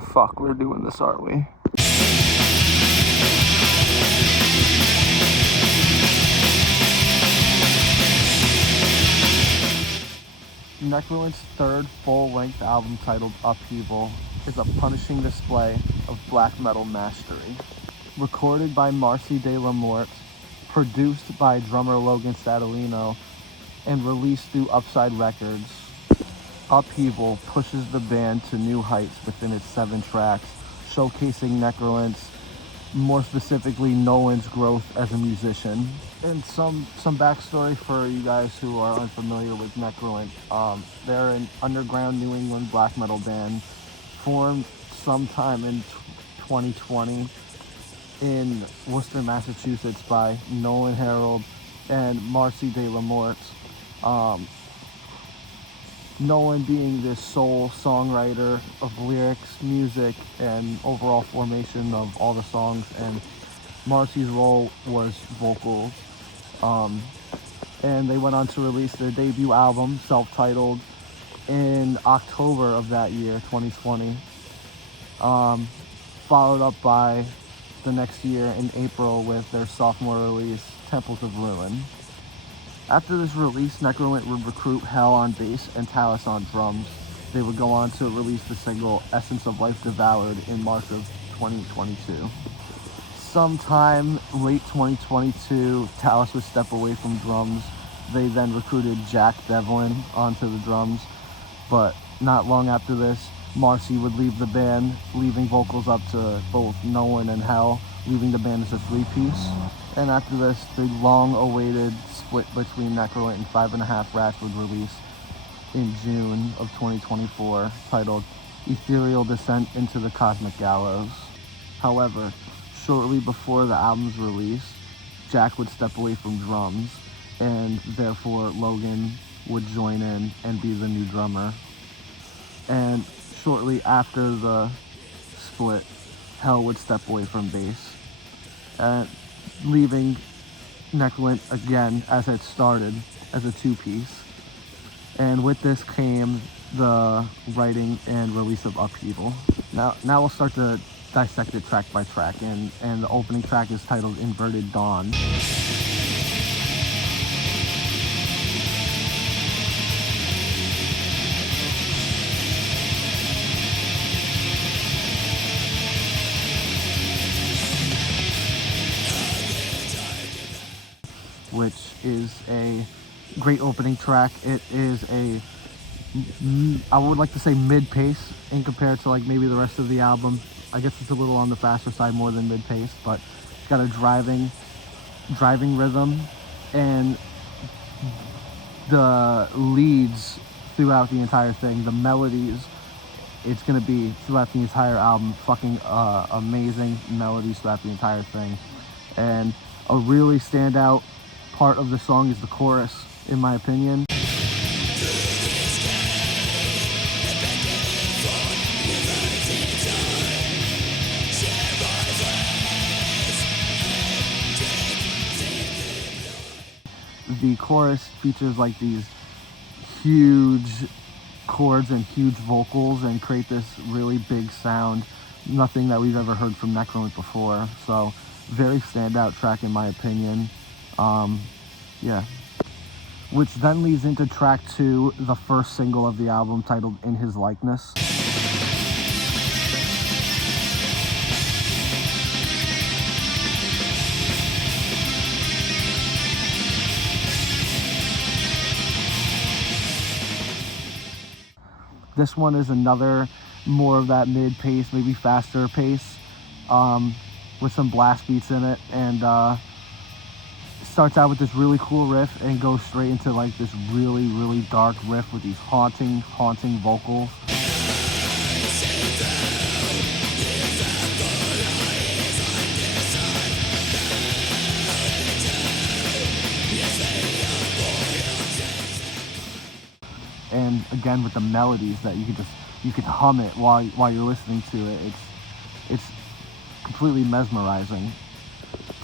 Oh fuck, we're doing this, aren't we? Necralant's third full-length album, titled Upheaval, is a punishing display of black metal mastery. Recorded by Marci de la Mort, produced by drummer Logan Satalino, and released through Upside Records, Upheaval pushes the band to new heights within its 7 tracks, showcasing Necralants, more specifically Nolan's growth as a musician. And some backstory for you guys who are unfamiliar with Necralant. They're an underground New England black metal band formed sometime in 2020 in Worcester, Massachusetts by Nolan Harold and Marci de la Mort. Nolan being this sole songwriter of lyrics, music, and overall formation of all the songs, and Marci's role was vocals. And they went on to release their debut album, self-titled, in October of that year, 2020. Followed up by the next year in April with their sophomore release, Temples of Ruin. After this release, Necralant would recruit Hell on bass and Talus on drums. They would go on to release the single Essence of Life Devoured in March of 2022. Sometime late 2022, Talus would step away from drums. They then recruited Jack Devlin onto the drums, but not long after this, Marci would leave the band, leaving vocals up to both Nolan and Hell, leaving the band as a 3-piece. And after this, the long-awaited split between Necralant and 5.5 Rats would release in June of 2024, titled Ethereal Descent into the Cosmic Gallows. However, shortly before the album's release, Jack would step away from drums, and therefore Logan would join in and be the new drummer. And shortly after the split, Hell would step away from bass, leaving Necralant again as it started as a 2-piece. And with this came the writing and release of Upheaval. Now we'll start to dissect it track by track, and the opening track is titled Inverted Dawn. Which is a great opening track. It is I would like to say mid-pace in compared to like maybe the rest of the album. I guess it's a little on the faster side more than mid-pace, but it's got a driving rhythm, and the leads throughout the entire thing, the melodies, it's gonna be throughout the entire album, fucking amazing melodies throughout the entire thing. And a really standout part of the song is the chorus, in my opinion. The chorus features like these huge chords and huge vocals and create this really big sound, nothing that we've ever heard from Necralant before. So very standout track in my opinion. Yeah. Which then leads into track 2, the first single of the album, titled In His Likeness. This one is another more of that mid-pace, maybe faster pace, with some blast beats in it, and starts out with this really cool riff and goes straight into like this really, really dark riff with these haunting vocals. And again with the melodies that you could hum it while you're listening to it. It's completely mesmerizing.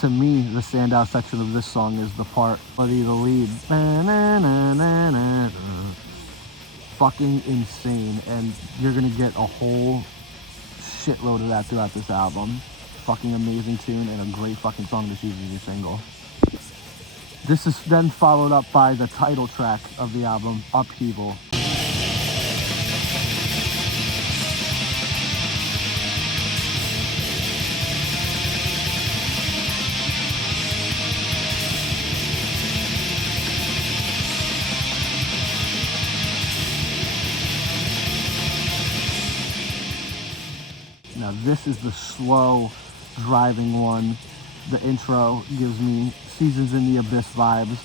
To me, the standout section of this song is the part of the lead. Fucking insane, and you're gonna get a whole shitload of that throughout this album. Fucking amazing tune and a great fucking song to choose as your single. This is then followed up by the title track of the album, Uphevil. Now this is the slow driving one. The intro gives me Seasons in the Abyss vibes.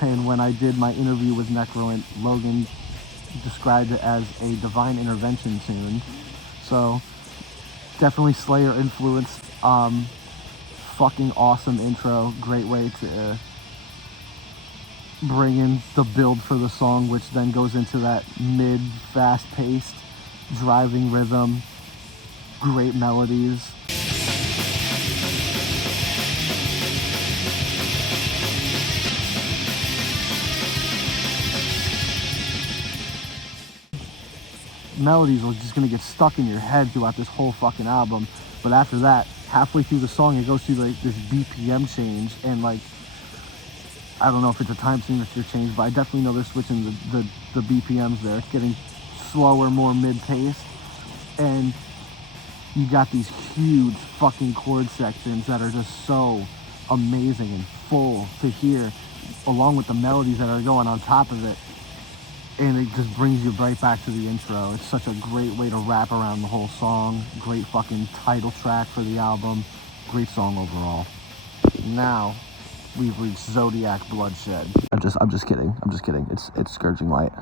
And when I did my interview with Necralant, Logan described it as a divine intervention tune. So definitely Slayer influenced. Fucking awesome intro. Great way to bring in the build for the song, which then goes into that mid, fast-paced driving rhythm. Great melodies. Melodies are just gonna get stuck in your head throughout this whole fucking album, but after that, halfway through the song, it goes through like this BPM change, and like, I don't know if it's a time signature change, but I definitely know they're switching the BPMs there. It's getting slower, more mid-paced, and you got these huge fucking chord sections that are just so amazing and full to hear, along with the melodies that are going on top of it, and it just brings you right back to the intro. It's such a great way to wrap around the whole song. Great fucking title track for the album. Great song overall. Now we've reached Zodiac Bloodshed. I'm just kidding. It's Scourging Light.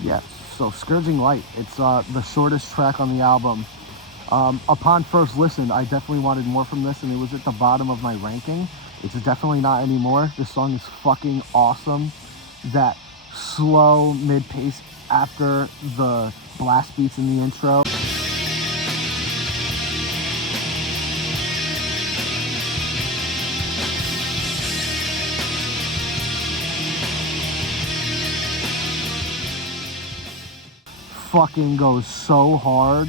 Yeah, so Scourging Light, it's the shortest track on the album. Upon first listen, I definitely wanted more from this, and it was at the bottom of my ranking. It's definitely not anymore. This song is fucking awesome. That slow mid-pace after the blast beats in the intro. Fucking goes so hard,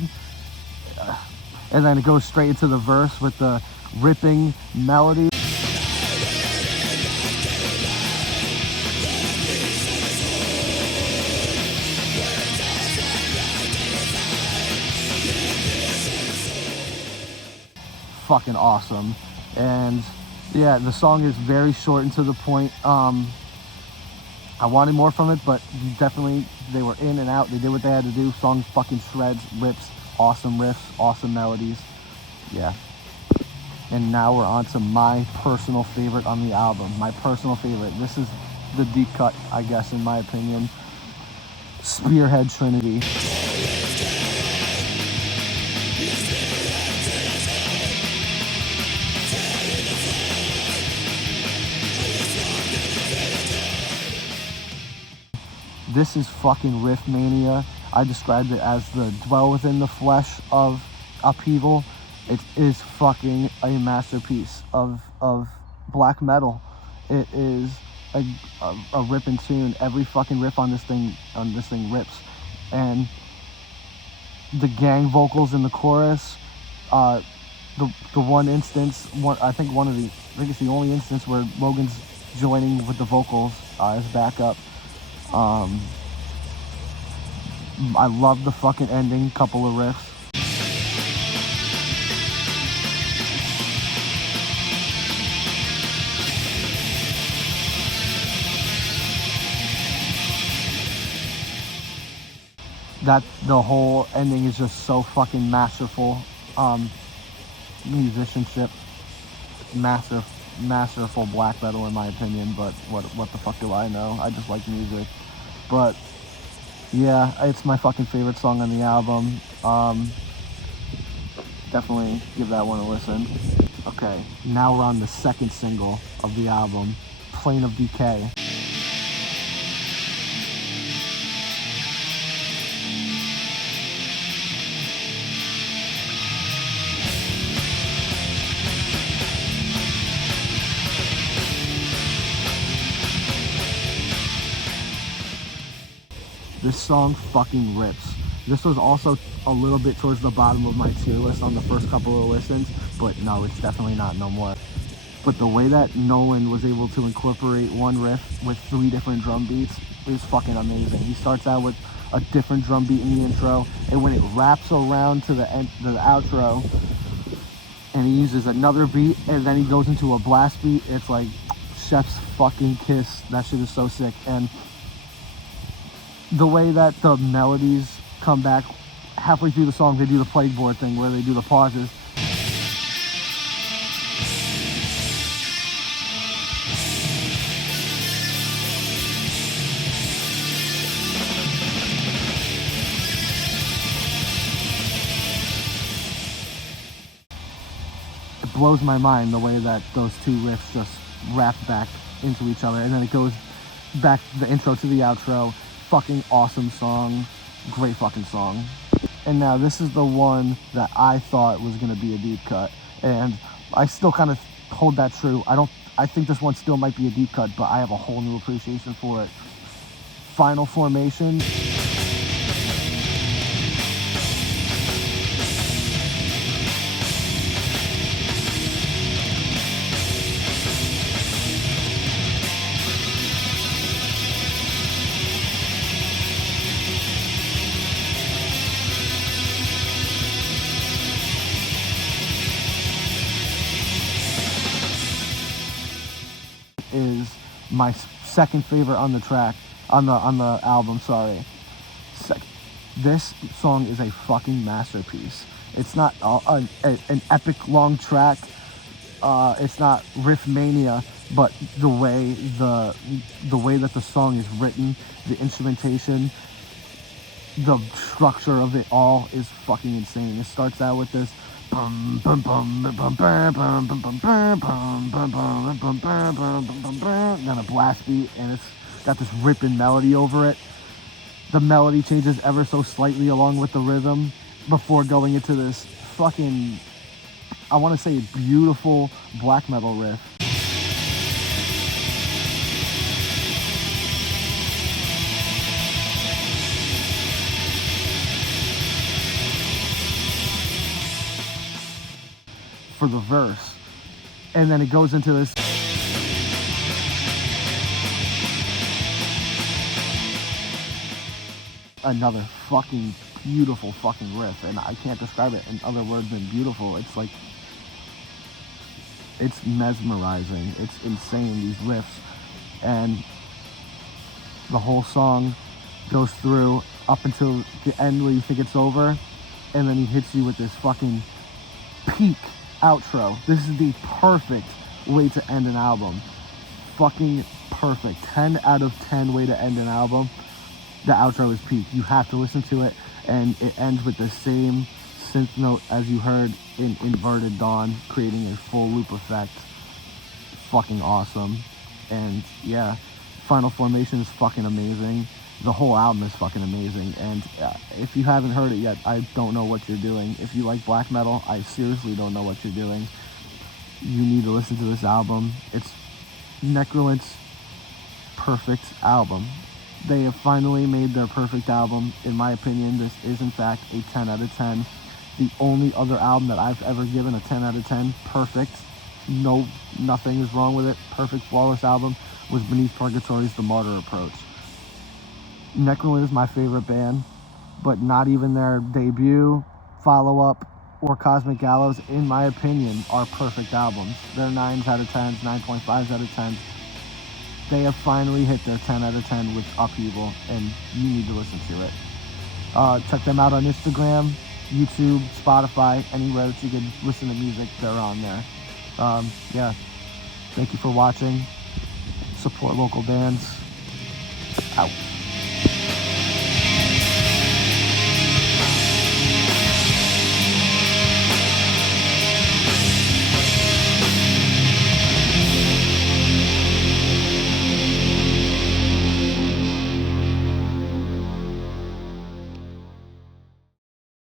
and then it goes straight into the verse with the ripping melody. Fucking awesome. And yeah, the song is very short and to the point. I wanted more from it, but definitely they were in and out. They did what they had to do. Song fucking shreds, rips, awesome riffs, awesome melodies. Yeah. And now we're on to my personal favorite on the album. My personal favorite. This is the deep cut, I guess, in my opinion. Spearhead Trinity. This is fucking riff mania. I described it as the dwell within the flesh of Uphevil. It is fucking a masterpiece of black metal. It is a ripping tune. Every fucking riff on this thing rips. And the gang vocals in the chorus, the one instance, I think it's the only instance where Logan's joining with the vocals as backup. I love the fucking ending couple of riffs. That the whole ending is just so fucking masterful. Musicianship, masterful black metal in my opinion, but what the fuck do I know? I just like music. But Yeah, it's my fucking favorite song on the album. Definitely give that one a listen. Okay, now we're on the second single of the album, Plane of Decay. This song fucking rips. This was also a little bit towards the bottom of my tier list on the first couple of listens, but no, it's definitely not no more. But the way that Nolan was able to incorporate one riff with 3 different drum beats is fucking amazing. He starts out with a different drum beat in the intro, and when it wraps around to the end, to the outro, and he uses another beat, and then he goes into a blast beat, it's like chef's fucking kiss. That shit is so sick. And the way that the melodies come back halfway through the song, they do the pegboard thing where they do the pauses. It blows my mind the way that those 2 riffs just wrap back into each other, and then it goes back the intro to the outro. Fucking awesome song, great fucking song. And now this is the one that I thought was gonna be a deep cut, and I still kind of hold that true. I think this one still might be a deep cut, but I have a whole new appreciation for it. Final Formation. Is my second favorite on the track, on the album. Sorry, this song is a fucking masterpiece. It's not an epic long track. It's not riff mania, but the way that the song is written, the instrumentation, the structure of it all is fucking insane. It starts out with this then a blast beat, and it's got this ripping melody over it. The melody changes ever so slightly along with the rhythm before going into this fucking, I want to say, beautiful black metal riff. For the verse, and then it goes into this another fucking beautiful fucking riff, and I can't describe it in other words than beautiful. It's like, it's mesmerizing, it's insane, these riffs, and the whole song goes through up until the end where you think it's over, and then he hits you with this fucking peak outro. This is the perfect way to end an album. Fucking perfect. 10 out of 10 way to end an album. The outro is peak. You have to listen to it, and it ends with the same synth note as you heard in Inverted Dawn, creating a full loop effect. Fucking awesome. And yeah, Final Formation is fucking amazing. The whole album is fucking amazing, and if you haven't heard it yet, I don't know what you're doing. If you like black metal, I seriously don't know what you're doing. You need to listen to this album. It's Necralants' perfect album. They have finally made their perfect album. In my opinion, this is in fact a 10 out of 10. The only other album that I've ever given a 10 out of 10, perfect, no, nothing is wrong with it, perfect, flawless album, was Beneath Purgatory's The Martyr Approach. Necralant is my favorite band, but not even their debut, follow-up, or Cosmic Gallows, in my opinion, are perfect albums. They're 9s out of 10s, 9.5s out of 10s. They have finally hit their 10 out of 10 with Uphevil, and you need to listen to it. Check them out on Instagram, YouTube, Spotify, anywhere that you can listen to music, they're on there. Yeah, thank you for watching. Support local bands. Out.